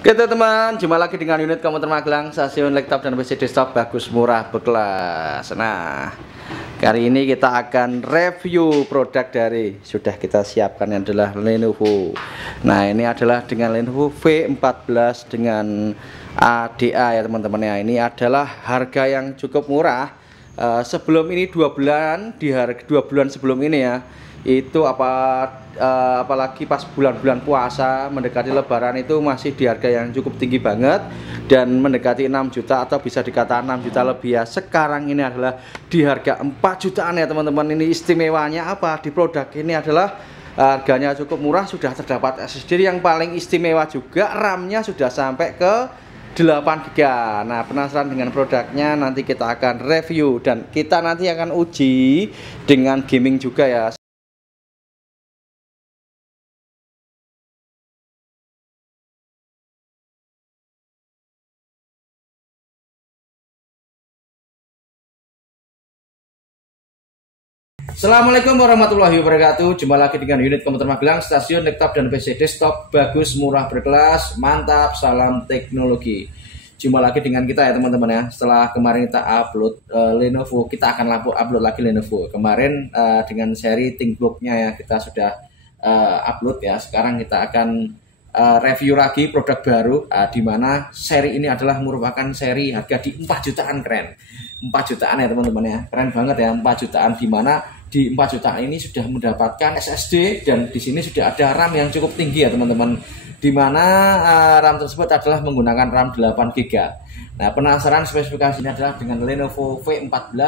Oke teman-teman, jumpa lagi dengan unit komputer Magelang, stasiun laptop dan PC desktop bagus, murah, berkelas. Nah, kali ini kita akan review produk dari sudah kita siapkan yang adalah Lenovo. Nah, ini adalah dengan Lenovo V14 dengan ADA ya teman-teman ya. Ini adalah harga yang cukup murah. Sebelum ini 2 bulan, di harga 2 bulan sebelum ini ya, itu apalagi pas bulan-bulan puasa mendekati lebaran itu masih di harga yang cukup tinggi banget dan mendekati 6 juta atau bisa dikatakan 6 juta lebih ya. Sekarang ini adalah di harga 4 jutaan ya teman-teman. Ini istimewanya apa? Di produk ini adalah harganya cukup murah, sudah terdapat SSD yang paling istimewa juga, RAM-nya sudah sampai ke 8 GB. Nah, penasaran dengan produknya? Nanti kita akan review dan kita nanti akan uji dengan gaming juga ya. Assalamualaikum warahmatullahi wabarakatuh. Jumpa lagi dengan unit komputer Magelang, stasiun laptop dan PC desktop bagus, murah, berkelas, mantap, salam teknologi. Jumpa lagi dengan kita ya teman-teman ya. Setelah kemarin kita upload Lenovo, kita akan upload lagi Lenovo. Kemarin dengan seri ThinkBook-nya ya kita sudah upload ya. Sekarang kita akan review lagi produk baru, di mana seri ini adalah merupakan seri harga di 4 jutaan. Keren, 4 jutaan ya teman-teman ya, keren banget ya. 4 jutaan, di mana di 4 jutaan ini sudah mendapatkan SSD dan di sini sudah ada RAM yang cukup tinggi ya teman-teman, di mana RAM tersebut adalah menggunakan RAM 8 GB. Nah, penasaran spesifikasinya adalah dengan Lenovo V14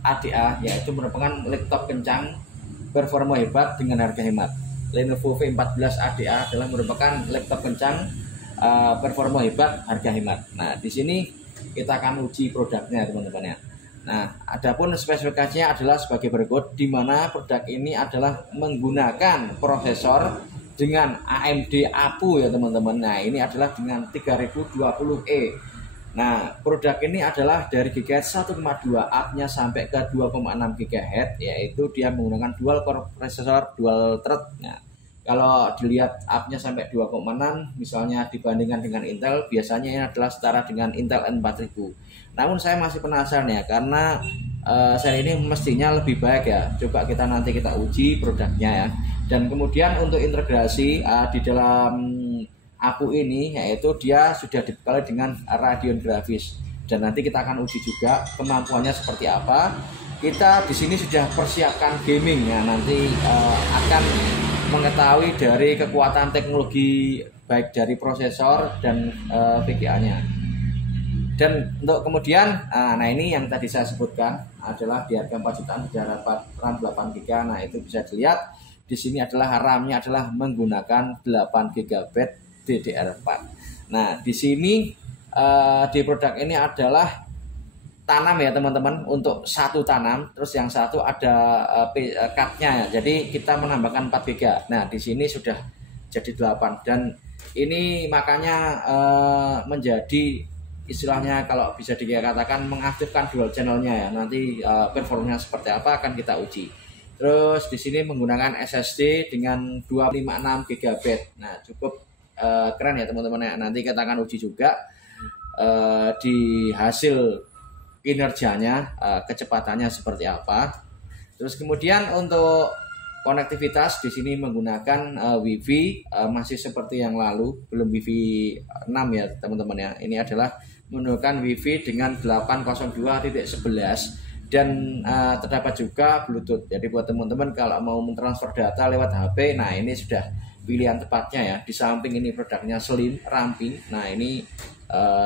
ADA, yaitu merupakan laptop kencang, performa hebat dengan harga hemat. Lenovo V14 ADA adalah merupakan laptop kencang, performa hebat, harga hemat. Nah, di sini kita akan uji produknya teman-teman ya. Nah, adapun spesifikasinya adalah sebagai berikut, di mana produk ini adalah menggunakan prosesor dengan AMD APU ya teman-teman. Nah, ini adalah dengan 3020E. Nah, produk ini adalah dari GHz 1,2 up-nya sampai ke 2,6 GHz, yaitu dia menggunakan dual core processor, dual thread. Nah, kalau dilihat up-nya sampai 2,6 misalnya dibandingkan dengan Intel, biasanya ini adalah setara dengan Intel N4000. Namun saya masih penasaran ya, karena seri ini mestinya lebih baik ya. Coba nanti kita uji produknya ya. Dan kemudian untuk integrasi di dalam APU ini, yaitu dia sudah dibekali dengan Radeon grafis. Dan nanti kita akan uji juga kemampuannya seperti apa. Kita di sini sudah persiapkan gaming ya, nanti akan mengetahui dari kekuatan teknologi baik dari prosesor dan VGA-nya. Dan untuk kemudian, nah ini yang tadi saya sebutkan adalah di harga 4 jutaan sudah dapat RAM 8 GB. Nah, itu bisa dilihat di sini adalah RAM-nya adalah menggunakan 8 GB DDR4. Nah, di sini di produk ini adalah tanam ya teman-teman, untuk satu tanam, terus yang satu ada card-nya ya. Jadi kita menambahkan 4 GB. Nah, di sini sudah jadi 8, dan ini makanya menjadi istilahnya kalau bisa dikatakan mengaktifkan dual channelnya ya. Nanti performanya seperti apa akan kita uji. Terus di sini menggunakan SSD dengan 256 GB. Nah, cukup keren ya teman-teman ya. Nanti kita akan uji juga di hasil kinerjanya, kecepatannya seperti apa. Terus kemudian untuk konektivitas di sini menggunakan WiFi, masih seperti yang lalu, belum WiFi 6 ya teman-teman ya. Ini adalah menggunakan WiFi dengan 802.11 dan terdapat juga Bluetooth. Jadi buat teman-teman kalau mau mentransfer data lewat HP, nah ini sudah pilihan tepatnya ya. Di samping ini produknya slim, ramping. Nah, ini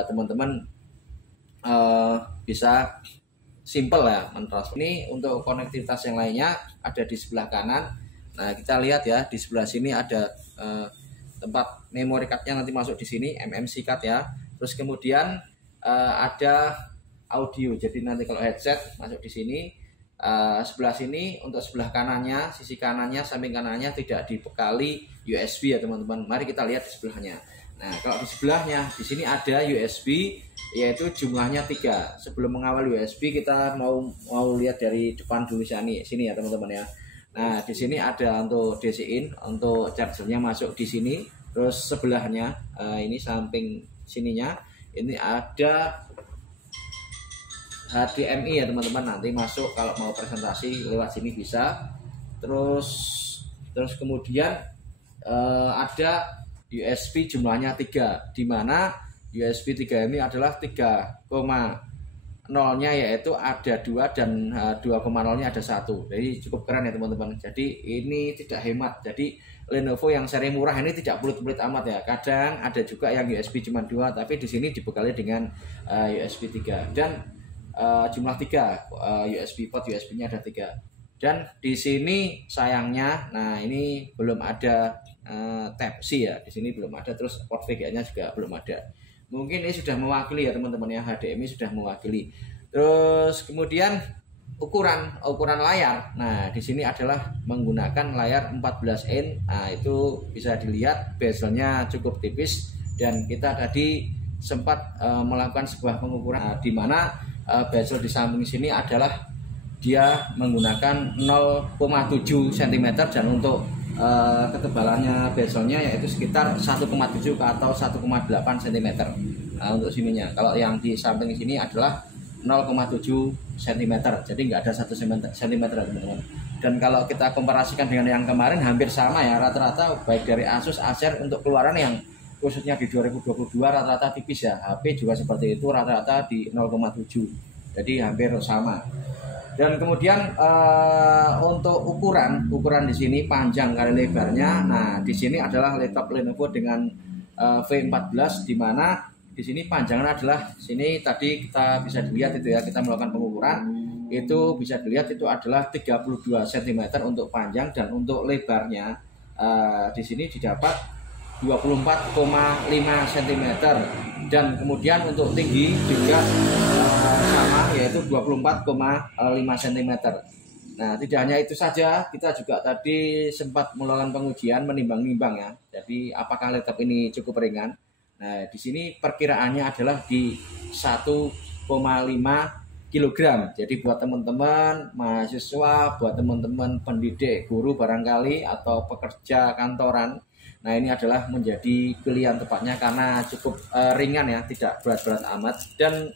teman-teman bisa simple ya mentransfer. Ini untuk konektivitas yang lainnya ada di sebelah kanan. Nah, kita lihat ya, di sebelah sini ada tempat memory card-nya nanti masuk di sini, MMC card ya. Terus kemudian ada audio. Jadi nanti kalau headset masuk di sini. Sebelah sini untuk sebelah kanannya, sisi kanannya, samping kanannya tidak dibekali USB ya teman-teman. Mari kita lihat di sebelahnya. Nah, kalau di sebelahnya di sini ada USB, yaitu jumlahnya 3. Sebelum mengawal USB, kita mau lihat dari depan dulu sini ya teman-teman ya. Nah, di sini ada untuk DC in, untuk chargernya masuk di sini. Terus sebelahnya ini samping sininya ini ada HDMI ya teman-teman, nanti masuk kalau mau presentasi lewat sini bisa. Terus kemudian ada USB jumlahnya 3, dimana USB 3 ini adalah 3,0-nya yaitu ada 2 dan 2,0-nya ada 1. Jadi cukup keren ya teman-teman. Jadi ini tidak hemat. Jadi Lenovo yang seri murah ini tidak pelit-pelit amat ya. Kadang ada juga yang USB cuma 2, tapi di sini dibekali dengan USB 3 dan jumlah 3 USB port, USB-nya ada 3. Dan di sini sayangnya, nah ini belum ada Type-C ya, di sini belum ada. Terus port VGA-nya juga belum ada. Mungkin ini sudah mewakili ya teman-teman ya, HDMI sudah mewakili. Terus kemudian ukuran layar. Nah di sini adalah menggunakan layar 14 in. Nah itu bisa dilihat bezelnya cukup tipis, dan kita tadi sempat melakukan sebuah pengukuran di mana bezel di samping sini adalah dia menggunakan 0,7 cm, dan untuk ketebalannya bezelnya yaitu sekitar 1,7 atau 1,8 cm. Nah, untuk sininya kalau yang di samping sini adalah 0,7 cm, jadi nggak ada 1 cm teman-teman. Dan kalau kita komparasikan dengan yang kemarin hampir sama ya, rata-rata baik dari Asus, Acer untuk keluaran yang khususnya di 2022 rata-rata tipis ya. HP juga seperti itu, rata-rata di 0,7, jadi hampir sama. Dan kemudian untuk ukuran di sini panjang kali lebarnya. Nah di sini adalah laptop Lenovo dengan V14, di mana di sini panjangnya adalah sini tadi kita bisa dilihat itu ya, kita melakukan pengukuran itu bisa dilihat itu adalah 32 cm untuk panjang, dan untuk lebarnya di sini didapat 24,5 cm, dan kemudian untuk tinggi juga sama yaitu 24,5 cm. Nah tidak hanya itu saja, kita juga tadi sempat melakukan pengujian, menimbang-nimbang ya. Jadi apakah laptop ini cukup ringan? Nah di sini perkiraannya adalah di 1,5 kg. Jadi buat teman-teman mahasiswa, buat teman-teman pendidik, guru barangkali, atau pekerja kantoran, nah ini adalah menjadi pilihan tepatnya karena cukup ringan ya, tidak berat-berat amat. Dan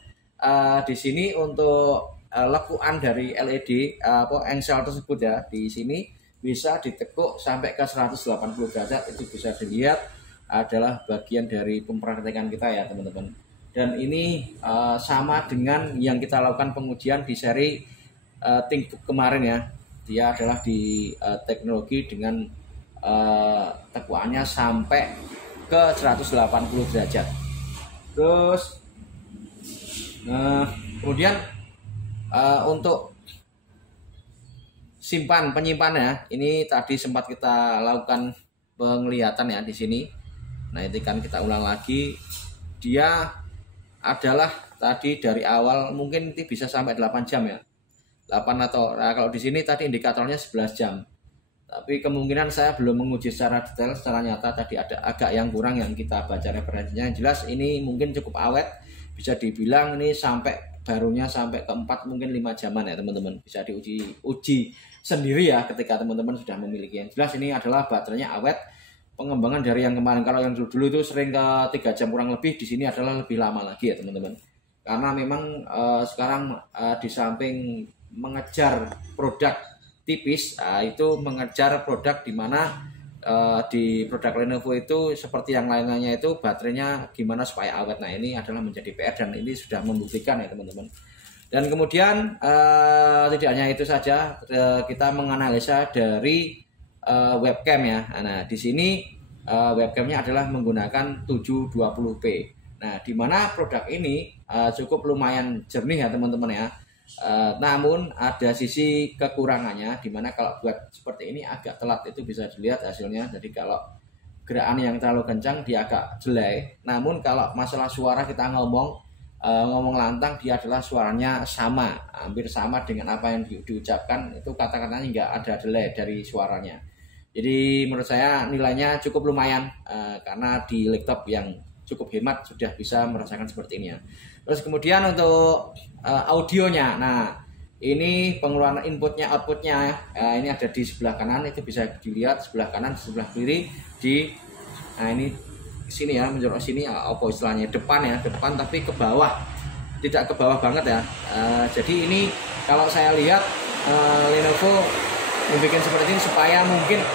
di sini untuk lekuan dari LED engsel tersebut ya, di sini bisa ditekuk sampai ke 180 derajat. Itu bisa dilihat adalah bagian dari pempraktekan kita ya teman-teman. Dan ini sama dengan yang kita lakukan pengujian di seri ThinkBook kemarin ya. Dia adalah di teknologi dengan tekuannya sampai ke 180 derajat. Terus kemudian untuk penyimpanannya ini tadi sempat kita lakukan penglihatan ya di sini. Nah itu kan kita ulang lagi, dia adalah tadi dari awal mungkin ini bisa sampai 8 jam ya, 8 atau kalau di sini tadi indikatornya 11 jam. Tapi kemungkinan saya belum menguji secara detail, secara nyata tadi ada agak yang kurang yang kita baca referensinya. Yang jelas ini mungkin cukup awet, bisa dibilang ini barunya sampai ke 4 mungkin 5 jaman ya teman-teman. Bisa diuji sendiri ya ketika teman-teman sudah memiliki. Yang jelas ini adalah baterainya awet. Pengembangan dari yang kemarin, kalau yang dulu itu sering ke 3 jam kurang lebih, di sini adalah lebih lama lagi ya teman-teman. Karena memang sekarang di samping mengejar produk tipis, itu mengejar produk di mana di produk Lenovo itu seperti yang lain-lainnya itu baterainya gimana supaya awet. Nah ini adalah menjadi PR, dan ini sudah membuktikan ya teman-teman. Dan kemudian tidak hanya itu saja, kita menganalisa dari webcam ya. Nah di sini webcamnya adalah menggunakan 720p. Nah di mana produk ini cukup lumayan jernih ya teman-teman ya. Namun ada sisi kekurangannya, dimana kalau buat seperti ini agak telat, itu bisa dilihat hasilnya. Jadi kalau gerakan yang terlalu kencang dia agak jelek. Namun kalau masalah suara kita ngomong lantang, dia adalah suaranya sama, hampir sama dengan apa yang diucapkan, itu kata-katanya nggak ada delay dari suaranya. Jadi menurut saya nilainya cukup lumayan karena di laptop yang cukup hemat sudah bisa merasakan seperti ini ya. Terus kemudian untuk audionya, nah ini pengeluaran inputnya, outputnya ini ada di sebelah kanan, itu bisa dilihat sebelah kanan, sebelah kiri di Nah ini sini ya, menjorok sini apa istilahnya, depan ya, depan tapi ke bawah, tidak ke bawah banget ya. Jadi ini kalau saya lihat Lenovo membuat seperti ini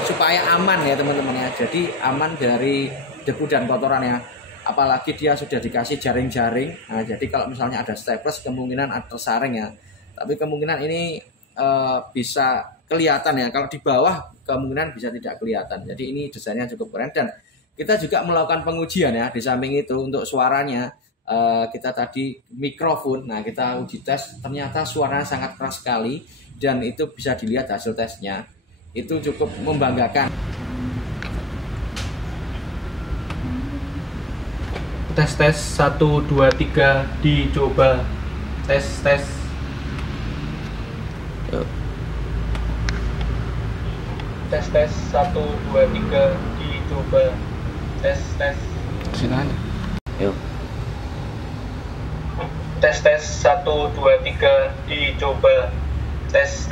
supaya aman ya teman-teman ya. Jadi aman dari debu dan kotoran ya. Apalagi dia sudah dikasih jaring-jaring. Nah, jadi kalau misalnya ada staples kemungkinan ada tersaring ya. Tapi kemungkinan ini bisa kelihatan ya. Kalau di bawah kemungkinan bisa tidak kelihatan. Jadi ini desainnya cukup keren, dan kita juga melakukan pengujian ya. Di samping itu untuk suaranya kita tadi mikrofon. Nah, kita uji tes, ternyata suaranya sangat keras sekali. Dan itu bisa dilihat hasil tesnya, itu cukup membanggakan. Tes 1 2 3 dicoba. Tes. Yuk. Tes 1 2 3 dicoba. Tes. Sini aja. Yuk. Tes 1 2 3 dicoba. Tes.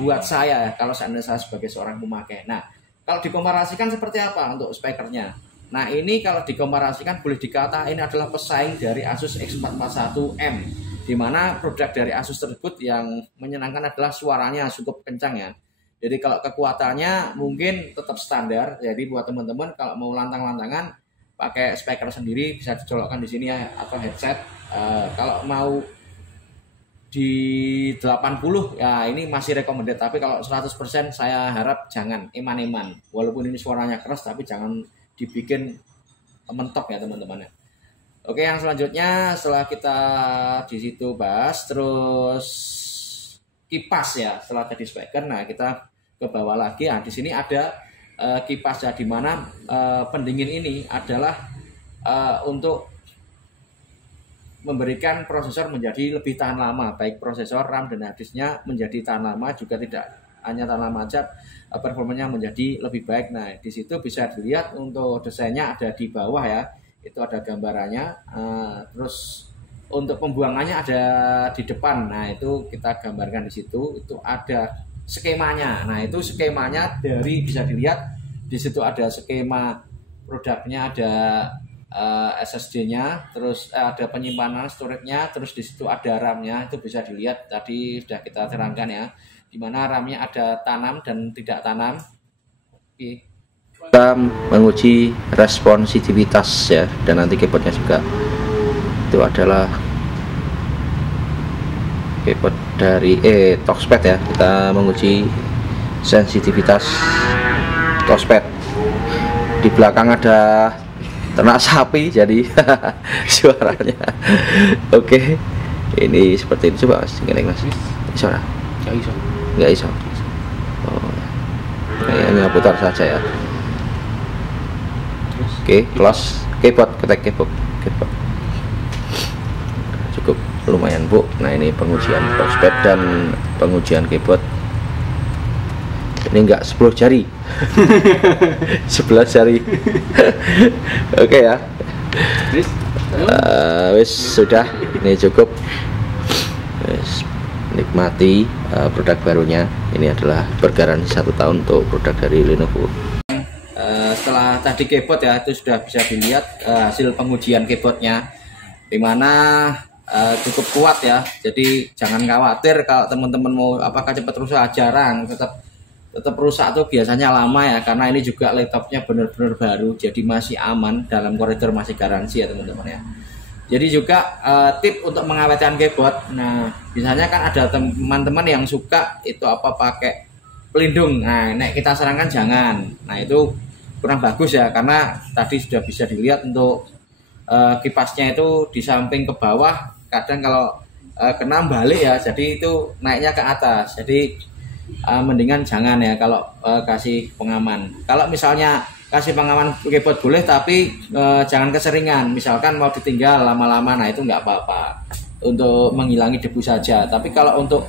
Buat saya, kalau seandainya saya sebagai seorang pemakai, nah kalau dikomparasikan seperti apa untuk speakernya? Nah ini kalau dikomparasikan boleh dikata ini adalah pesaing dari Asus X441M, dimana produk dari Asus tersebut yang menyenangkan adalah suaranya cukup kencang ya. Jadi kalau kekuatannya mungkin tetap standar. Jadi buat teman-teman kalau mau lantang-lantangan pakai speaker sendiri bisa dicolokkan di sini ya, atau headset. Kalau mau di 80 ya ini masih recommended, tapi kalau 100% saya harap jangan eman-eman. Walaupun ini suaranya keras tapi jangan dibikin mentok ya teman-teman ya. Oke, yang selanjutnya setelah kita di situ bahas, terus kipas ya. Setelah tadi speaker, nah kita ke bawah lagi. Nah di sini ada kipas ya, di mana pendingin ini adalah untuk memberikan prosesor menjadi lebih tahan lama, baik prosesor, RAM, dan harddisknya menjadi tahan lama, juga tidak hanya tahan lama saja, performanya menjadi lebih baik. Nah di situ bisa dilihat untuk desainnya ada di bawah ya, itu ada gambarannya. Terus untuk pembuangannya ada di depan. Nah itu kita gambarkan di situ, itu ada skemanya. Nah itu skemanya dari bisa dilihat di situ ada skema produknya, ada SSD-nya, terus ada penyimpanan storage-nya, terus di situ ada RAM-nya, itu bisa dilihat tadi sudah kita terangkan ya, dimana RAM-nya ada tanam dan tidak tanam. Oke. Kita menguji responsivitas ya, dan nanti keyboardnya juga itu adalah keyboard dari touchpad ya. Kita menguji sensitivitas touchpad. Di belakang ada ternak sapi jadi suaranya. Oke, ini seperti itu. Coba mas, gini mas, suara nggak iso. Oh, hanya putar saja ya. Oke, close keyboard, ketik keyboard cukup lumayan bu. Nah ini pengujian touchpad dan pengujian keyboard. Ini enggak 10 jari 11 jari. Oke ya, wis sudah, ini cukup. Wis, nikmati produk barunya. Ini adalah bergaransi 1 tahun untuk produk dari Lenovo. Setelah tadi keyboard ya, itu sudah bisa dilihat hasil pengujian keyboardnya, dimana cukup kuat ya. Jadi jangan khawatir kalau teman-teman mau apakah cepat rusak, jarang. Tetap rusak tuh biasanya lama ya, karena ini juga laptopnya benar-benar baru, jadi masih aman, dalam koridor masih garansi ya teman-teman ya. Jadi juga tip untuk mengawetkan keyboard. Nah biasanya kan ada teman-teman yang suka itu apa pakai pelindung. Nah kita sarankan jangan. Nah itu kurang bagus ya, karena tadi sudah bisa dilihat untuk kipasnya itu di samping ke bawah, kadang kalau kena balik ya, jadi itu naiknya ke atas. Jadi mendingan jangan ya kalau kasih pengaman. Kalau misalnya kasih pengaman keyboard boleh, tapi jangan keseringan. Misalkan mau ditinggal lama-lama, nah itu nggak apa-apa, untuk menghilangi debu saja. Tapi kalau untuk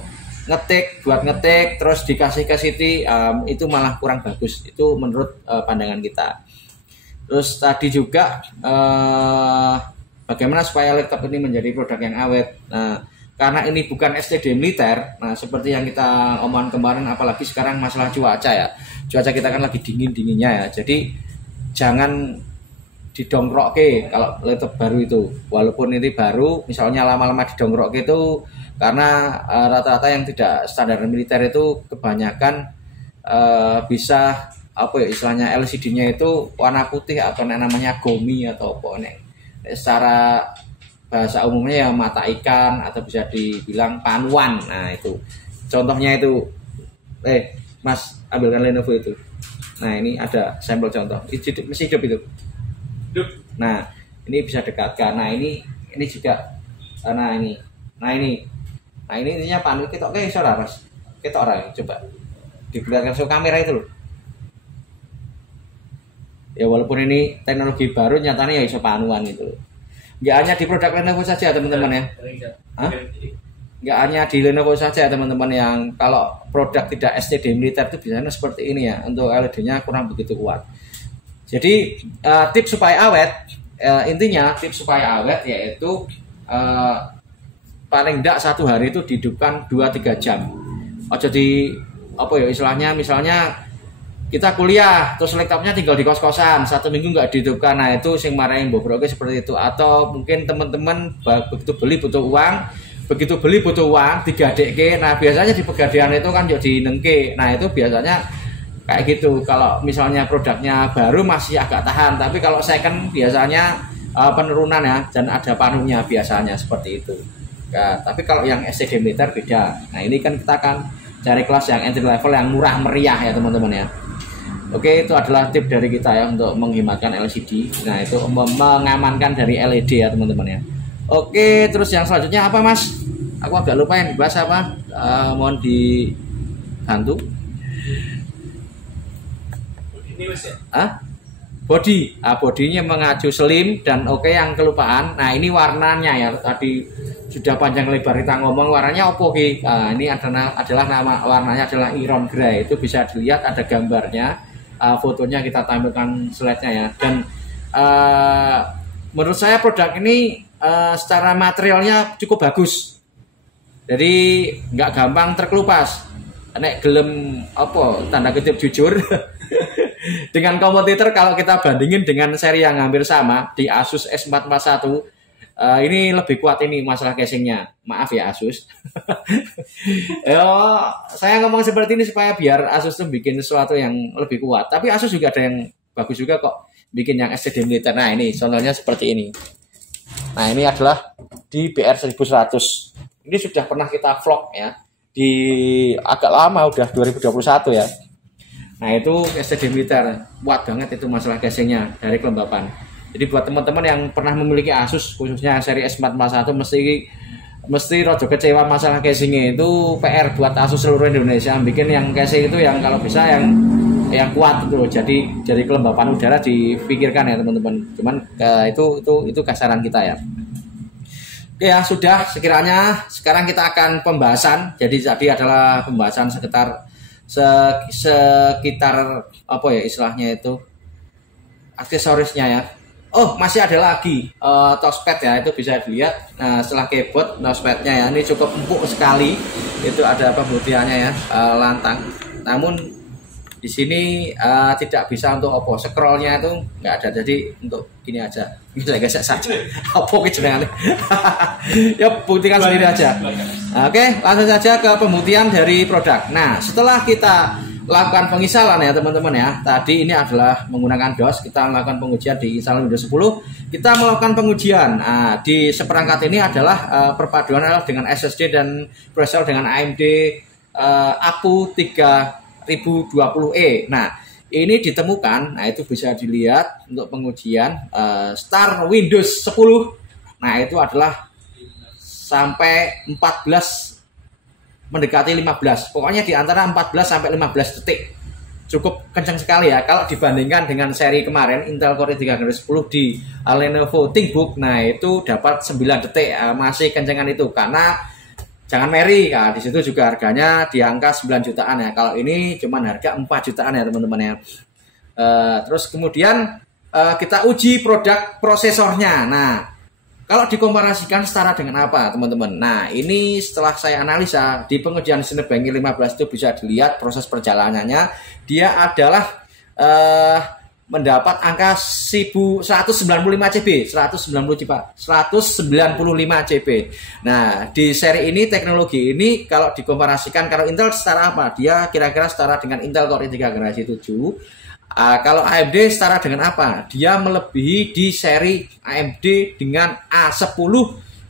buat ngetik terus dikasih ke City, itu malah kurang bagus. Itu menurut pandangan kita. Terus tadi juga bagaimana supaya laptop ini menjadi produk yang awet. Nah karena ini bukan STD militer, nah seperti yang kita omongan kemarin, apalagi sekarang masalah cuaca ya. Cuaca kita kan lagi dingin-dinginnya ya. Jadi jangan didongkrokke kalau laptop baru itu, walaupun ini baru misalnya lama-lama didongkrokke itu karena rata-rata yang tidak standar militer itu kebanyakan bisa apa ya istilahnya LCD-nya itu warna putih atau namanya gomi atau apa nih. Secara bahasa umumnya ya mata ikan atau bisa dibilang panuan. Nah itu contohnya itu Mas ambilkan Lenovo itu. Nah ini ada sampel contoh masih hidup itu. Nah ini bisa dekatkan. Nah ini juga ini intinya panu kita oke saudara Mas kita orang coba diperlihatkan ke kamera itu loh ya, walaupun ini teknologi baru nyatanya ya iso panuan itu loh. Nggak hanya di produk Lenovo saja teman-teman ya. Nggak hanya di Lenovo saja teman-teman, yang kalau produk tidak STD militer itu biasanya seperti ini ya, untuk LED-nya kurang begitu kuat. Jadi tips supaya awet, intinya tips supaya awet yaitu paling tidak 1 hari itu dihidupkan 2-3 jam. Jadi apa ya istilahnya, misalnya kita kuliah terus laptopnya tinggal di kos-kosan 1 minggu nggak dihidupkan, nah itu sing marahin bobroknya seperti itu. Atau mungkin teman-teman begitu beli butuh uang digadekke, nah biasanya di pegadaian itu kan jadi nengke, nah itu biasanya kayak gitu. Kalau misalnya produknya baru masih agak tahan, tapi kalau second biasanya penurunan ya, dan ada panunya biasanya seperti itu. Nah, tapi kalau yang SCD militer beda. Nah ini kan kita akan cari kelas yang entry level yang murah meriah ya teman-teman ya. Oke, itu adalah tip dari kita ya untuk menghematkan LCD. Nah itu mengamankan dari LED ya teman-teman ya. Oke, terus yang selanjutnya apa Mas? Aku agak lupa yang dibahas apa. Mohon dibantu. Body, bodinya mengacu slim dan oke. Yang kelupaan, nah ini warnanya ya, tadi sudah panjang lebar kita ngomong warnanya opo ki. Ini adalah nama warnanya adalah iron gray, itu bisa dilihat ada gambarnya, fotonya kita tampilkan slide-nya ya. Dan menurut saya produk ini secara materialnya cukup bagus, jadi nggak gampang terkelupas. Nek gelem apa tanda kutip jujur dengan kompetitor, kalau kita bandingin dengan seri yang hampir sama di Asus S441, ini lebih kuat ini masalah casingnya. Maaf ya Asus. Saya ngomong seperti ini supaya biar Asus tuh bikin sesuatu yang lebih kuat. Tapi Asus juga ada yang bagus juga kok bikin yang SSD militer. Nah ini contohnya seperti ini. Nah ini adalah di BR1100. Ini sudah pernah kita vlog ya, di agak lama, udah 2021 ya. Nah itu SSD militer kuat banget itu masalah casingnya dari kelembapan. Jadi buat teman-teman yang pernah memiliki Asus khususnya seri S441 mesti rojo kecewa masalah casingnya. Itu PR buat Asus seluruh Indonesia, bikin yang casing itu yang kalau bisa yang kuat itu. Jadi dari kelembapan udara dipikirkan ya teman-teman. Cuman itu kasaran kita ya. Oke ya sudah, sekiranya sekarang kita akan pembahasan. Jadi tadi adalah pembahasan sekitar apa ya istilahnya itu aksesorisnya ya. Oh masih ada lagi touchpad ya, itu bisa dilihat. Nah setelah keyboard, touchpadnya ya ini cukup empuk sekali. Itu ada pemutihannya ya, lantang. Namun di sini tidak bisa untuk opo scrollnya itu nggak ada, jadi untuk gini aja bisa gesek saja opo kejenengan ya buktikan sendiri aja. Oke, langsung saja ke pembuktian dari produk. Nah setelah kita lakukan penginstalan ya teman-teman ya, tadi ini adalah menggunakan DOS, kita melakukan pengujian di instalan Windows 10, kita melakukan pengujian. Nah, di seperangkat ini adalah perpaduan dengan SSD dan prosesor dengan AMD APU 3020E. Nah ini ditemukan, nah itu bisa dilihat untuk pengujian start Windows 10. Nah itu adalah sampai 14 mendekati 15, pokoknya di antara 14 sampai 15 detik, cukup kencang sekali ya kalau dibandingkan dengan seri kemarin Intel Core i3 Gen 10 di Lenovo ThinkBook. Nah itu dapat 9 detik, masih kencengan itu karena jangan meri ya, di situ juga harganya di angka 9 jutaan ya. Kalau ini cuman harga 4 jutaan ya teman-teman ya. Terus kemudian kita uji produk prosesornya. Nah kalau dikomparasikan setara dengan apa teman-teman? Nah ini setelah saya analisa di pengujian Cinebench 15 itu bisa dilihat proses perjalanannya. Dia adalah mendapat angka 195 CB, 195 CB. Nah, di seri ini teknologi ini kalau dikomparasikan, kalau Intel setara apa? Dia kira-kira setara dengan Intel Core i3 generasi 7. Kalau AMD setara dengan apa? Dia melebihi di seri AMD dengan A10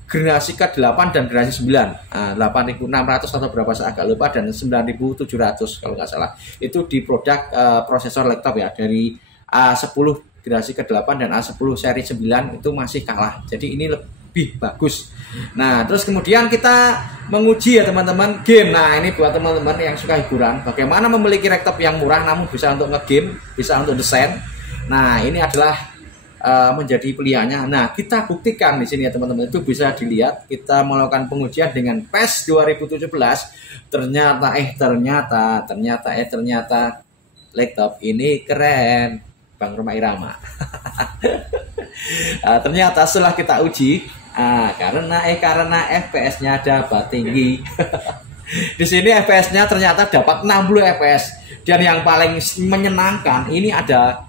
generasi ke-8 dan generasi 9. 8600 atau berapa saya agak lupa, dan 9700 kalau nggak salah. Itu di produk prosesor laptop ya, dari A10 generasi ke-8 dan A10 seri 9 itu masih kalah. Jadi ini lebih bagus. Nah, terus kemudian kita menguji ya teman-teman game. Nah, ini buat teman-teman yang suka hiburan, bagaimana memiliki laptop yang murah namun bisa untuk ngegame, bisa untuk desain. Nah, ini adalah menjadi pilihannya. Nah, kita buktikan di sini ya teman-teman. Itu bisa dilihat. Kita melakukan pengujian dengan PES 2017. Ternyata laptop ini keren. Bang Roma Irama. Ternyata setelah kita uji, karena FPS-nya dapat tinggi. Di sini FPS-nya ternyata dapat 60 FPS, dan yang paling menyenangkan ini ada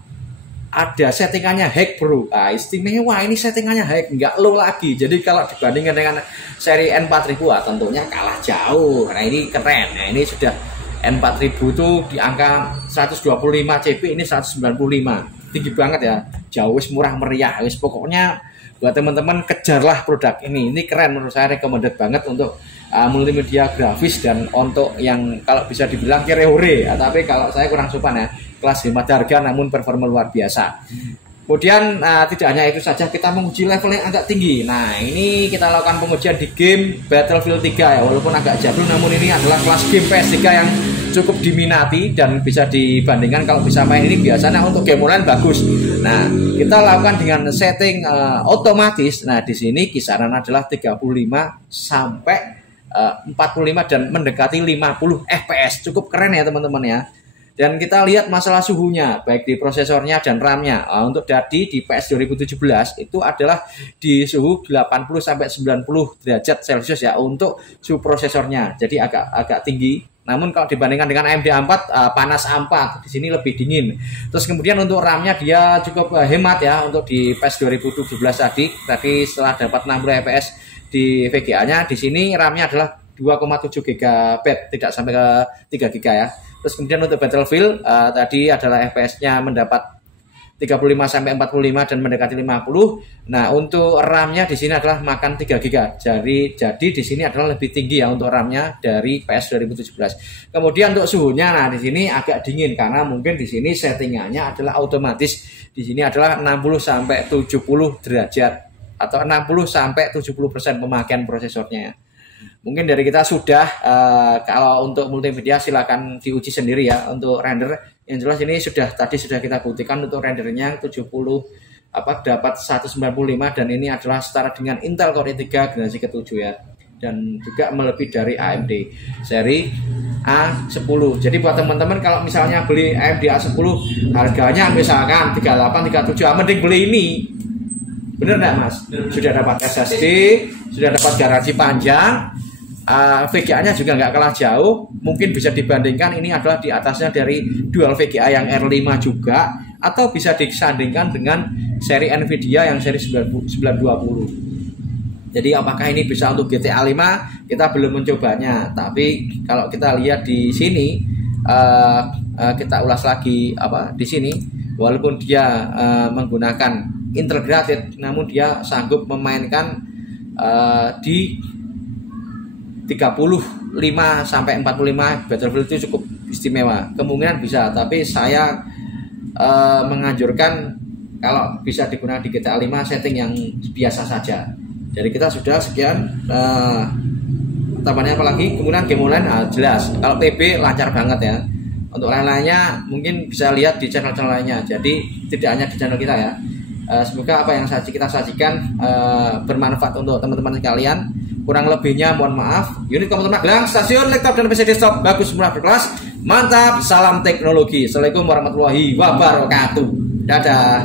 settingannya hack bro. Istimewa ini settingannya hack, nggak low lagi. Jadi kalau dibandingkan dengan seri N4000 tentunya kalah jauh. Nah ini keren. Nah ini sudah N4000 itu di angka 125 CP, ini 195. Tinggi banget ya. Jauh murah meriah. Pokoknya buat teman-teman kejarlah produk ini. Ini keren, menurut saya recommended banget untuk multimedia grafis dan untuk yang kalau bisa dibilang kere-hore. Tapi kalau saya kurang sopan ya. Kelas hemat harga namun performa luar biasa. Kemudian tidak hanya itu saja, kita menguji level yang agak tinggi. Nah, ini kita lakukan pengujian di game Battlefield 3 ya, walaupun agak jadul, namun ini adalah kelas game PS3 yang cukup diminati dan bisa dibandingkan kalau bisa main ini biasanya untuk game online bagus. Nah, kita lakukan dengan setting otomatis. Nah, di sini kisaran adalah 35 sampai 45 dan mendekati 50 FPS. Cukup keren ya teman-teman ya. Dan kita lihat masalah suhunya, baik di prosesornya dan RAM-nya. Untuk di PS 2017 itu adalah di suhu 80 sampai 90 derajat Celcius ya untuk suhu prosesornya. Jadi agak tinggi. Namun kalau dibandingkan dengan AMD A4 panas A4, di sini lebih dingin. Terus kemudian untuk RAM-nya dia cukup hemat ya untuk di PS 2017 tadi. Tapi setelah dapat 60 FPS di VGA-nya, di sini RAM-nya adalah 2,7 GB, tidak sampai ke 3 GB ya. Terus kemudian untuk Battlefield tadi adalah FPS-nya mendapat 35 sampai 45 dan mendekati 50. Nah, untuk RAM-nya di sini adalah makan 3 GB. Jadi di sini adalah lebih tinggi ya untuk RAM-nya dari PS 2017. Kemudian untuk suhunya, nah di sini agak dingin karena mungkin di sini settingannya adalah otomatis. Di sini adalah 60 sampai 70 derajat atau 60 sampai 70% pemakaian prosesornya ya. Mungkin dari kita sudah, kalau untuk multimedia silakan diuji sendiri ya. Untuk render yang jelas ini tadi sudah kita buktikan untuk rendernya 70 dapat 195 dan ini adalah setara dengan Intel Core i3 generasi ke-7 ya. Dan juga melebihi dari AMD seri A10. Jadi buat teman-teman kalau misalnya beli AMD A10 harganya misalkan 38 37, mending beli ini. Bener nggak Mas? Sudah dapat SSD, sudah dapat garansi panjang, VGA-nya juga nggak kalah jauh. Mungkin bisa dibandingkan ini adalah di atasnya dari dual VGA yang R5 juga, atau bisa disandingkan dengan seri Nvidia yang seri 920. Jadi apakah ini bisa untuk GTA 5? Kita belum mencobanya. Tapi kalau kita lihat di sini, kita ulas lagi di sini, walaupun dia menggunakan integrated, namun dia sanggup memainkan di 35 sampai 45 Battlefield itu cukup istimewa. Kemungkinan bisa, tapi saya menganjurkan kalau bisa digunakan di GTA 5 setting yang biasa saja. Jadi kita sudah sekian tambahannya apalagi. Kemudian game online jelas. Kalau PB lancar banget ya. Untuk lain-lainnya mungkin bisa lihat di channel-channel lainnya. Jadi tidak hanya di channel kita ya. Semoga apa yang kita sajikan bermanfaat untuk teman-teman sekalian. Kurang lebihnya mohon maaf. Unit komputer Magelang, stasiun laptop dan PC desktop bagus, murah, berkelas, mantap. Salam teknologi. Assalamualaikum warahmatullahi wabarakatuh. Dadah.